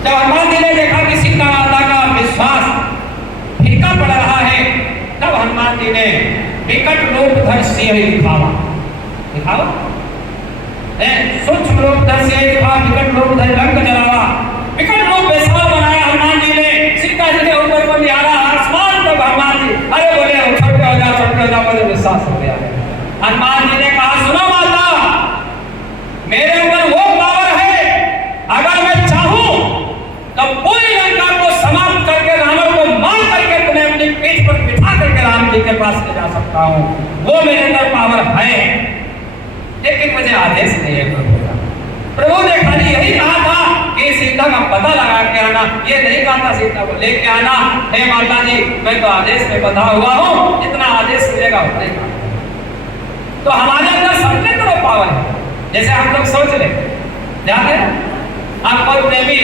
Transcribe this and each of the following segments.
जब हनुमान जी ने देखा कि सीता माता का विश्वास फीका पड़ रहा है, तब हनुमान जी ने विकट रूप धर सिंह दिखावा, दिखाओ सूक्ष्म रूप धर सिंह दिखा, विकट रूप धर लंक जलावा। विकट रूप वैसा बनाया हनुमान जी ने, सीता जी के ऊपर को निहारा आसमान तक हनुमान जी, अरे बोले छोटे हो जा, छोटे हो जा, मुझे विश्वास हो गया। हनुमान जी ने कहा सुनो माता, मेरे ऊपर वो पावर है, अगर मैं चाहूं तो पूरी लंका को समाप्त करके रावण को मार करके तुम्हें अपनी पीठ पर बिठा करके राम जी के पास ले जा सकता हूं, वो मेरे अंदर पावर है, लेकिन मुझे आदेश नहीं है प्रभु का। प्रभु ने खाली यही कहा था कि सीता का पता लगा के आना, ये नहीं कहा था सीता को लेके आना। हे माता जी, मैं तो आदेश में बंधा हुआ हूं, जितना आदेश मिलेगा उतना ही। तो हमारे अंदर सबके तरफ पावर है, जैसे हम लोग सोच रहे जाते आप कोई प्रेमी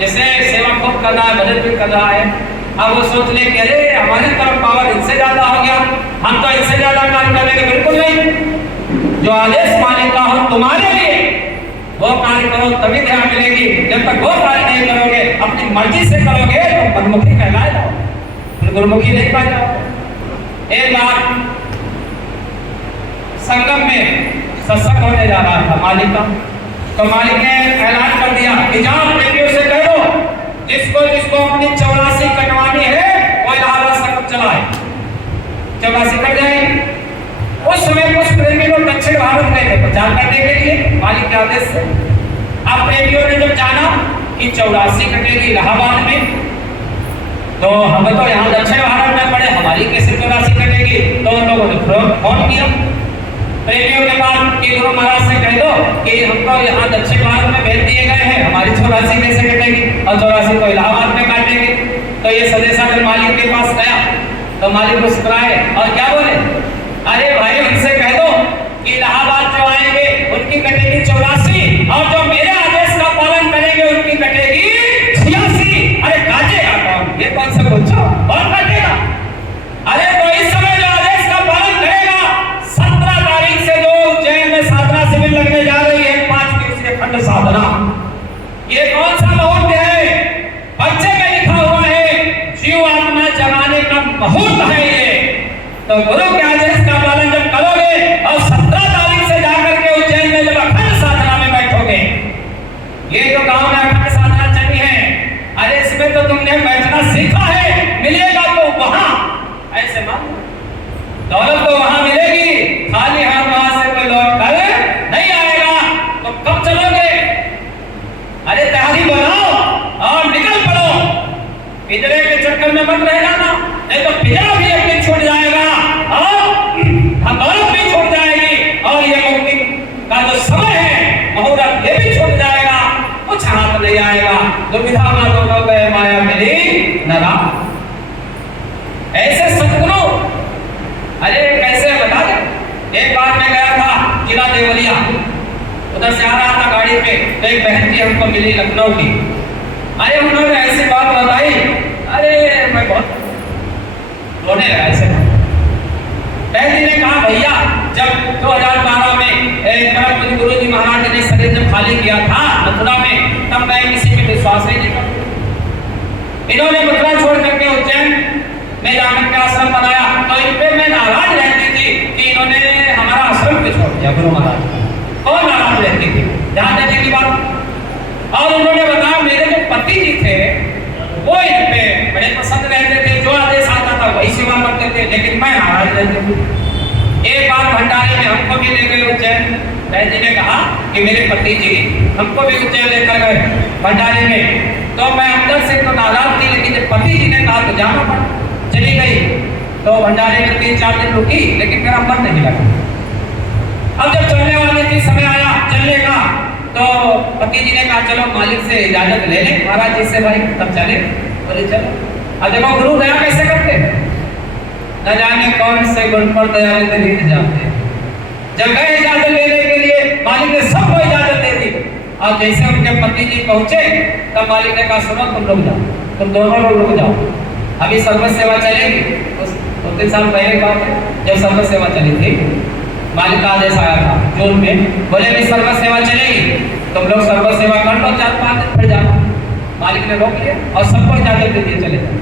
जैसे सेवा खूब कर रहा है, भजन भी कर रहा है, अब वो सोच ले कि अरे हमारे तरफ पावर इनसे ज्यादा हो गया, हम तो इनसे ज्यादा कार्य करेंगे। बिल्कुल नहीं, जो आदेश मालिका हो तुम्हारे लिए वो कार्य करो, तभी ध्यान मिलेगी। जब तक वो कार्य नहीं करोगे, अपनी मर्जी से करोगे तो मनमुखी कहलाए जाओ, गुरुमुखी नहीं पा जाओ। एक बार संगम में सत्संग होने जा रहा था मालिक का, तो मालिक ने ऐलान कर दिया कि जाओ प्रेमियों से कह दो, जिसको जिसको अपनी 84 कटवानी है वो इलाहाबाद संगम चलाए, 84 कट जाएगी। उस समय कुछ प्रेमी लोग दक्षिण भारत गए थे प्रचार करने के लिए मालिक के आदेश से। अब प्रेमियों ने जब जाना कि 84 कटेगी इलाहाबाद में, तो हम तो यहाँ दक्षिण भारत में पड़े, हमारी कैसे 84 कटेगी, तो उन लोगों ने फोन किया प्रेमियों के पास कि गुरु महाराज से कह दो कि हमको यहाँ दक्षिण भारत में भेज दिए गए हैं, हमारी 84 कैसे कटेगी, और 84 तो इलाहाबाद में काटेंगे। तो ये संदेशा जब मालिक के पास गया तो मालिक मुस्कुराए और क्या बोले, अरे भाई उनसे कह दो कि इलाहाबाद जो आएंगे उनकी कटेगी 84, और जो मेरे आदेश का पालन करेंगे उनकी कटेगी 86। अरे काटेगा कौन, ये कौन सा पूछो, कौन काटेगा? अरे तो इस समय जो आदेश का पालन करेगा, 17 तारीख से जो उज्जैन में साधना शिविर लगने जा रही है, 5 दिवसीय खंड साधना, ये कौन सा मुहूर्त है? बच्चे में लिखा हुआ है जीव आत्मा जगाने का मुहूर्त है ये। तो गुरु के आदेश का पालन जब करोगे और 17 तारीख से जाकर के उज्जैन में जब अखंड साधना में बैठोगे, ये जो गांव में अखंड साधना चली है, अरे इसमें तो तुमने बैठना सीखा है, मिलेगा तो वहां, ऐसे मान दौलत तो वहां मिलेगी, खाली हाथ वहां से कोई लौट कर नहीं आएगा। तो कब चलोगे? अरे तैयारी बनाओ और निकल पड़ो, पिंजरे के चक्कर में मत रह जाना, नहीं तो पिंजरा भी एक दिन छूट जाएगा और दौलत भी छूट जाएगी, और ये मुक्ति का जो समय है मुहूर्त ये भी छूट जाएगा, कुछ हाथ नहीं आएगा। दुविधा में दोनों गए माया मिली न राम। ऐसे सतगुरु, अरे कैसे बता दे। एक बार मैं गया था किला देवलिया, उधर से आ रहा था गाड़ी पे, तो एक बहन जी हमको मिली लखनऊ की। अरे उन्होंने ऐसी बात बताई, अरे मैं बहुत रोने लगा। ऐसे बहन जी ने कहा भैया जब 2012 में परम गुरु जी महाराज ने शरीर जब खाली किया था मथुरा में, तब मैं किसी पे विश्वास ही नहीं करता। इन्होंने मथुरा छोड़ करके उज्जैन में जाकर के आश्रम बनाया, तो इन पे मैं नाराज रहती थी कि इन्होंने हमारा आश्रम पे छोड़ दिया गुरु महाराज। कौन नाराज रहती थी, ध्यान देने की बात। और उन्होंने बताया मेरे जो पति जी थे वो इन पे बड़े पसंद रहते थे, जो आदेश आता था वही सेवा करते थे, लेकिन मैं नाराज रहती थी। एक बार भंडारे में हमको भी ले गए उज्जैन, बहन जी ने कहा कि मेरे पति जी हमको भी उज्जैन लेकर गए भंडारे में, तो मैं अंदर से तो नाराज थी, लेकिन जब पति जी ने कहा तो जाना पड़ा, चली गई। तो भंडारे में 3-4 दिन रुकी, लेकिन मेरा मन नहीं लगा। अब जब चलने वाले थी, समय आया चलने का, तो पति जी ने कहा चलो मालिक से इजाजत ले लें महाराज जी से, भाई तब चले। बोले चलो। अब देखो गुरु दया कैसे करते, न जाने कौन से गुण पर दया लेते नहीं जाते। जब गए इजाजत लेने के लिए, मालिक ने सबको इजाजत दे दी, और जैसे उनके पति जी पहुंचे तब मालिक ने कहा सुनो तुम लोग जाओ, तुम दोनों लोग रुक जाओ, अभी सर्व सेवा चलेगी। 2-3 साल पहले की बात है, जब सर्व सेवा चली थी, मालिक का आदेश आया था जून में, बोले भी सर्व सेवा चलेगी, तुम लोग सर्व सेवा कर लो 4-5 दिन फिर जाना। मालिक ने रोक लिया और सबको इजाजत दे दिए चले जाओ।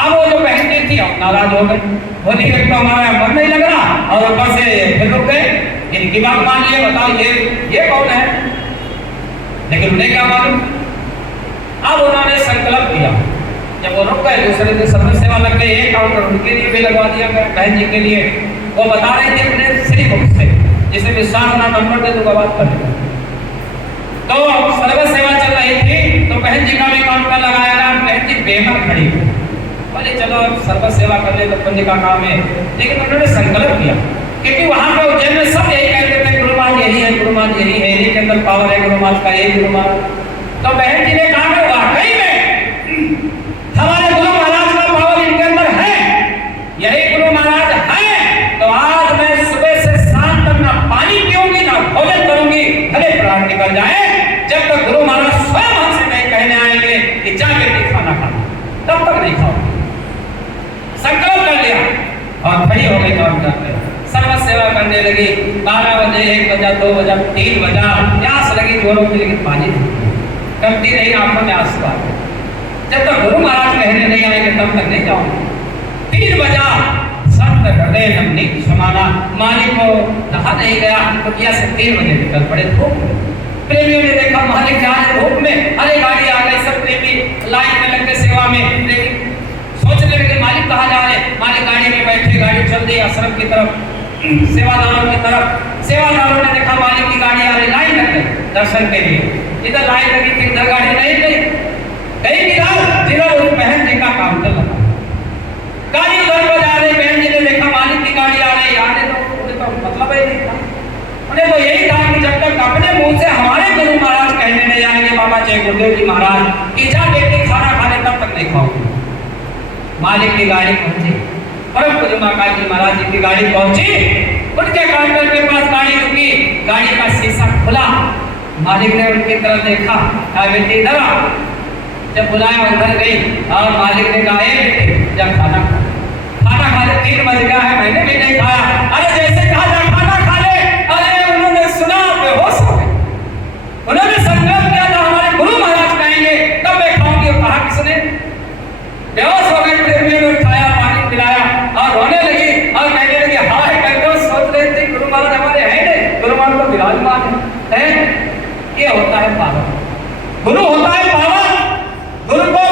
अब वो जो बहन जी थी नाराज हो गई, बोली एक तो हमारा मन नहीं लग रहा और ऊपर से फिर रुक गए, इनकी बात मान लिए। बताओ ये कौन है? लेकिन उन्हें क्या मालूम। अब उन्होंने संकल्प किया, जब वो रुक गए दूसरे दिन सर्व सेवा लग गई, एक काउंटर उनके लिए भी लगवा दिया गया बहन जी के लिए। वो बता रहे थे अपने श्री मुख से, जिसे विश्वास ना नंबर दे दूंगा बात कर। तो सर्व सेवा चल रही थी तो बहन जी का भी काउंटर लगाया गया। बहन जी बेमन खड़ी, बोले चलो सर्व सेवा कर ले, तो पुण्य का काम है। लेकिन उन्होंने संकल्प किया, क्योंकि वहां पे उज्जैन में सब यही कहते थे गुरुमान यही है, गुरुमान यही है, इन्हीं के अंदर पावर है गुरुमान का, यही गुरुमान। तो बहन जी ने कहा कि वाकई में हमारे गुरु महाराज का पावर इनके अंदर है, यही गुरु महाराज है। तो आज मैं सुबह से शाम तक ना पानी पीऊंगी ना भोजन करूंगी, भले प्राण निकल जाए, जब तक गुरु महाराज स्वयं हमसे नहीं कहने आएंगे कि जाके भी खाना खाना, तब तक नहीं खाओ। संकल्प कर लिया और खड़ी हो गई काउंटर पे, सर्व सेवा करने लगी। 12 बजे, 1 बजा, 2 बजा, 3 बजा, प्यास लगी जोरों की, लेकिन पानी करती रही, आंखों में आंसू आ गए। जब तक गुरु महाराज कहने नहीं आएंगे तब तक नहीं जाऊंगी। 3 बजा, संत हृदय नमनी समाना, मालिक को रहा नहीं गया, कुटिया से 3 बजे निकल पड़े धूप में। प्रेमियों ने देखा मालिक जा रहे धूप में, अरे गाड़ी आ गई, सब प्रेमी लाइन में लग गए सेवा में। लेकिन सोचने लगे मालिक कहाँ जा रहे? मालिक गाड़ी में बैठे, गाड़ी चल दी आश्रम की तरफ, सेवादारों की तरफ। सेवादारों ने देखा मालिक की गाड़ी आ रही, लाइन लग गई दर्शन के लिए। इधर लाइन लगी थी, इधर गाड़ी नहीं गई, कहीं किधर जिधर उस बहन जी का काम चल रहा। गाड़ी उधर को जा रही, बहन जी ने देखा मालिक की गाड़ी आ रही, आने तो उन्हें तो मतलब ही नहीं था। उन्हें तो यही था कि जब तक अपने मुंह से हमारे गुरु महाराज कहने नहीं आएंगे, बाबा जय गुरुदेव जी महाराज कि जा बेटी खाना खाने, तब तक नहीं खाओगे। मालिक की गाड़ी पहुंची, परम पूज्य महाकाल जी महाराज जी की गाड़ी पहुंची, उनके काउंटर के पास गाड़ी रुकी, गाड़ी का शीशा खुला। मालिक ने उनकी तरफ देखा, कहा बेटी इधर आ। जब बुलाया उधर गई और मालिक ने कहा बेटी जब खाना खा ले, 3 बज गया है, मैंने भी नहीं